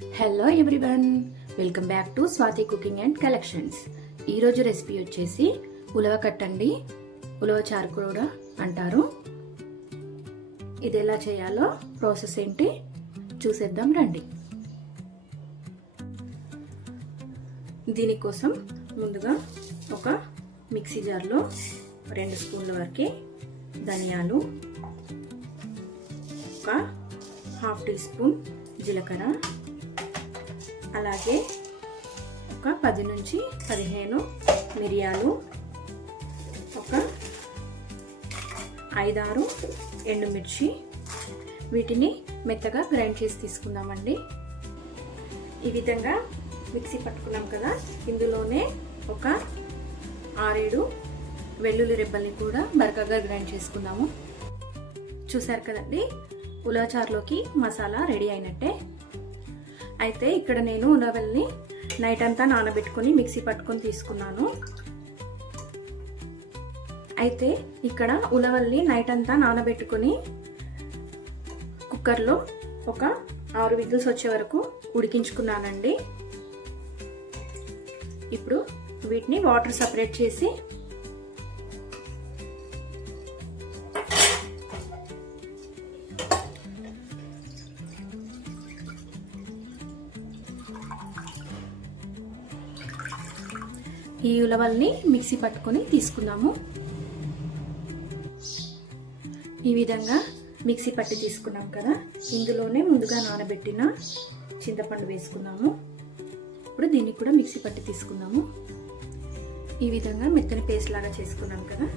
Hello everyone, welcome back to Swathi cooking and collections. ఈరోజు recipe వచ్చేసి ఉలవ కట్టండి, ఉలవ చారు కూడా అంటారు. ఇది ఎలా చేయాలో ప్రాసెస్ ఏంటి చూసేద్దాం రండి. దీనికోసం ముందుగా ఒక మిక్సీ జార్లో 2 స్పూన్ల వరకు ధనియాలు, ఒక ½ టీ స్పూన్ జీలకర్ర, అలాగే ఒక 10 నుంచి 15 మిరియాలు, ఒక 5-6 ఎండుమిర్చి, వీటిని మెత్తగా గ్రైండ్ చేసి తీసుకుందామండి. ఈ విధంగా మిక్సీ పట్టుకున్నాం కదా, ఇందులోనే ఒక 6-7 వెల్లుల్లి రెబ్బల్ని కూడా బరకగా గ్రైండ్ చేసుకుందాము. చూసారు కదండి, ఉలవ చారులోకి మసాలా రెడీ అయినట్టే. అయితే ఇక్కడ నేను ఉలవల్ని నైట్ అంతా నానబెట్టుకొని మిక్సీ పట్టుకొని తీసుకున్నాను. అయితే ఇక్కడ ఉలవల్ని నైట్ అంతా నానబెట్టుకొని కుక్కర్లో ఒక 6 విజిల్స్ వచ్చే వరకు ఉడికించుకున్నానండి. ఇప్పుడు వీటిని వాటర్ సపరేట్ చేసి ఈ ఉలవల్ని మిక్సీ పట్టుకొని తీసుకుందాము. ఈ విధంగా మిక్సీ పట్టి తీసుకున్నాం కదా, ఇందులోనే ముందుగా నానబెట్టిన చింతపండు వేసుకున్నాము. ఇప్పుడు దీన్ని కూడా మిక్సీ పట్టి తీసుకుందాము. ఈ విధంగా మెత్తని పేస్ట్ లాగా చేసుకున్నాం కదా,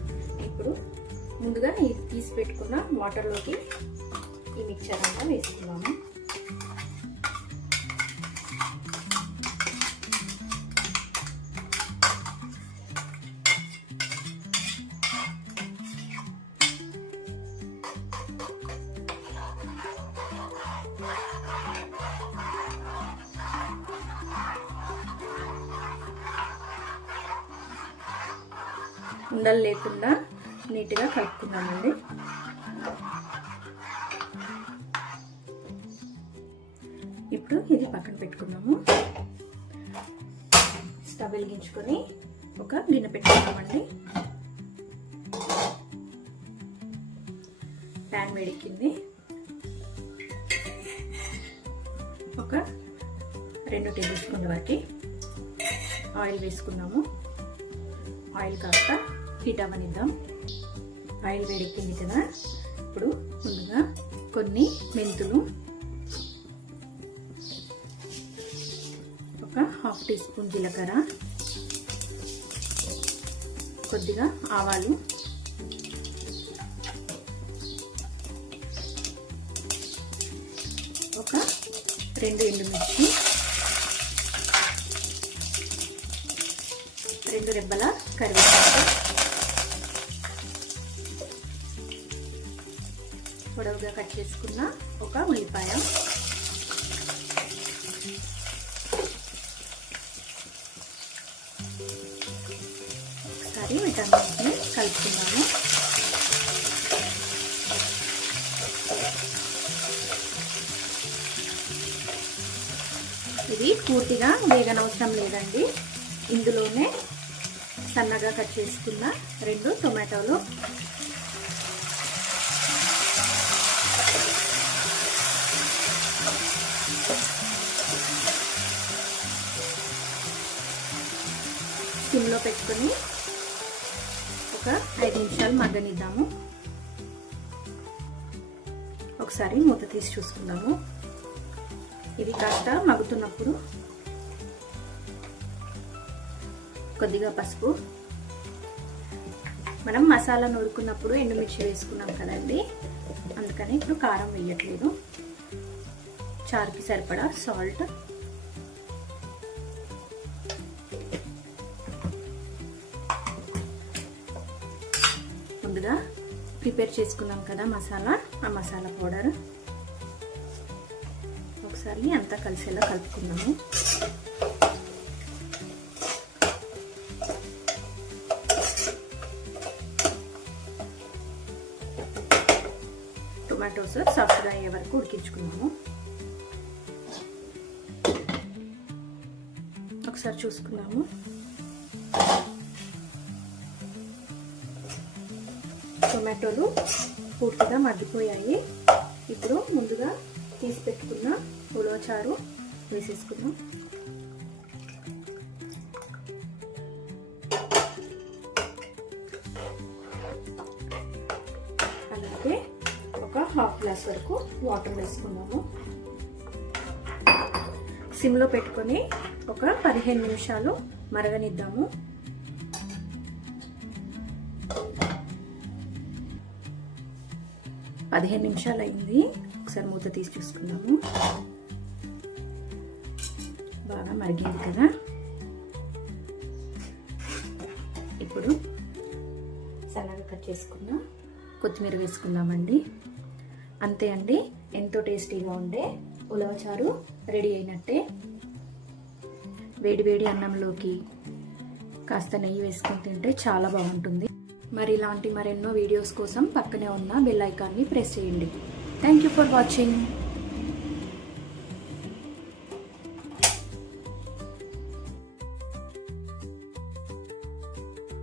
ఇప్పుడు ముందుగా తీసి పెట్టుకున్న వాటర్లోకి ఈ మిక్చర్ అంతా వేసుకున్నాము. ఉండలు లేకుండా నీట్గా కలుపుకుందామండి. ఇప్పుడు ఇది పక్కన పెట్టుకుందాము. స్టవ్ వెలిగించుకొని ఒక గిన్నె పెట్టుకుందామండి. ప్యాన్ వేడెక్కింది. ఒక 2 టేబుల్ స్పూన్ల వరకు ఆయిల్ వేసుకుందాము. ఆయిల్ కాస్త హీట్ అవ్వనిద్దాం. ఆయిల్ వేడెక్కింది కదా, ఇప్పుడు ముందుగా కొన్ని మెంతులు, ఒక ½ టీ స్పూన్ జీలకర్ర, కొద్దిగా ఆవాలు, ఒక 2 ఎండుమిర్చి, 2 రెబ్బల కరివేపాకు, పొడవుగా కట్ చేసుకున్న ఒక ఉల్లిపాయ, ఒకసారి వీటన్నిటిని కలుపుకున్నాము. ఇది పూర్తిగా వేగనవసరం లేదండి. ఇందులోనే సన్నగా కట్ చేసుకున్న 2 టొమాటోలు, సిమ్లో పెట్టుకొని ఒక 5 నిమిషాలు మగ్గనిద్దాము. ఒకసారి మూత తీసి చూసుకుందాము. ఇది కాస్త మగ్గుతున్నప్పుడు కొద్దిగా పసుపు, మనం మసాలా నూరుకున్నప్పుడు ఎండుమిర్చి వేసుకున్నాం కదండి, అందుకని ఇప్పుడు కారం వేయట్లేదు. చారుకి సరిపడా సాల్ట్, ముందుగా ప్రిపేర్ చేసుకున్నాం కదా మసాలా, ఆ మసాలా పౌడర్ ఒకసారి అంతా కలిసేలా కలుపుకున్నాము. టొమాటోస్ సాఫ్ట్గా అయ్యే వరకు ఉడికించుకున్నాము. ఒకసారి చూసుకుందాము. టొమాటోలు పూర్తిగా మగ్గిపోయాయి. ఇప్పుడు ముందుగా తీసి పెట్టుకున్న ఉలవచారు వేసేసుకుందాం. అలాగే ఒక హాఫ్ గ్లాస్ వరకు వాటర్ వేసుకున్నాము. సిమ్లో పెట్టుకొని ఒక 15 నిమిషాలు మరగనిద్దాము. పదిహేను నిమిషాలు అయింది. ఒకసారి మూత తీసి చూసుకుందాము. బాగా మరిగింది కదా. ఇప్పుడు సన్నగా కట్ చేసుకున్న కొత్తిమీర వేసుకుందామండి. అంతే అండి, ఎంతో టేస్టీగా ఉండే ఉలవచారు రెడీ అయినట్టే. వేడి వేడి అన్నంలోకి కాస్త నెయ్యి వేసుకొని తింటే చాలా బాగుంటుంది. మరి ఇలాంటి మరెన్నో వీడియోస్ కోసం పక్కనే ఉన్న బెల్ ఐకాన్ని ప్రెస్ చేయండి. Thank you for watching.